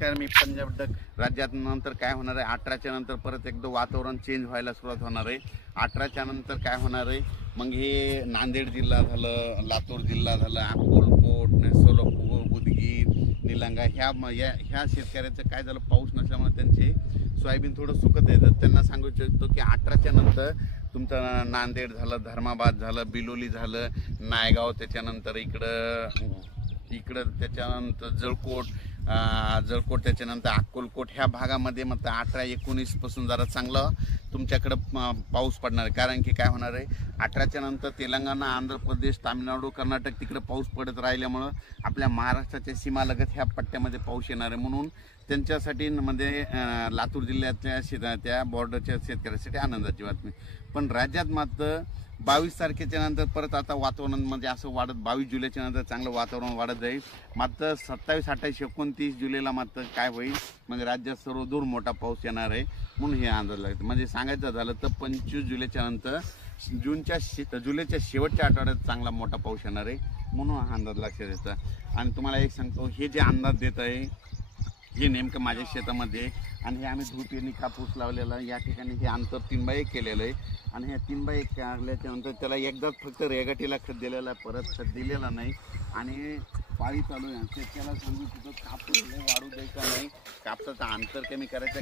कारण मी पंजाब डक राज्यात नंतर काय होणार आहे, 18च्या नंतर परत एकदा वातावरण चेंज व्हायला सुरुवात होणार आहे। 18च्या नंतर काय होणार आहे, मग हे नांदेड जिल्हा झालं, लातूर जिल्हा झालं, अक्कलकोट, सोलापूर, उदगीर, निलंगा ह्या शेतकऱ्याचं काय झालं, पाऊस नसल्यामुळे त्यांचे सोयाबीन थोडं सुकत येतं। त्यांना सांगू इच्छितो की 18च्या नंतर तुमचं नांदेड झालं, धर्माबाद झालं, बिलोली झालं, नायगाव, त्याच्यानंतर इकडं त्याच्यानंतर जळकोट, त्याच्यानंतर अक्कलकोट ह्या भागामध्ये मग 18-19 पासून जरा चांगला तुमच्याकडं पाऊस पडणार आहे। कारण की काय होणार आहे, 18च्या नंतर तेलंगणा, आंध्र प्रदेश, तामिळनाडू, कर्नाटक तिकडे पाऊस पडत राहिल्यामुळं आपल्या महाराष्ट्राच्या सीमालगत ह्या पट्ट्यामध्ये पाऊस येणार आहे। म्हणून त्यांच्यासाठी म्हणजे लातूर जिल्ह्यातल्या त्या बॉर्डरच्या शेतकऱ्यांसाठी आनंदाची बातमी। पण राज्यात मात्र 22 तारखेच्या नंतर परत आता वातावरण म्हणजे असं वाढत, 22 जुलैच्या नंतर चांगलं वातावरण वाढत जाईल। मात्र 27, 28, 29 जुलैला मात्र काय होईल, मग राज्यात सर्वदूर मोठा पाऊस येणार आहे। म्हणून हे अंदाज लागतो। म्हणजे सांगायचं झालं तर 25 जुलैच्या नंतर जुलैच्या शेवटच्या आठवड्यात चांगला मोठा पाऊस येणार आहे। म्हणून हा अंदाज लक्षात येतं। आणि तुम्हाला एक सांगतो, हे जे अंदाज देत आहे हे नेमकं माझ्या शेतामध्ये, आणि हे आम्ही धूप यांनी कापूस लावलेला, या ठिकाणी हे अंतर 3x1 केलेलं आहे। आणि ह्या 3x1 काढल्याच्या नंतर त्याला एकदाच फक्त रेगाटीला खत दिलेला आहे, परत खत दिलेला नाही। आणि पाळी चालू आहे, शेतकऱ्याला सांगू तिथं कापूस वाढू द्यायचा नाही, कापसाचं अंतर कमी करायचं।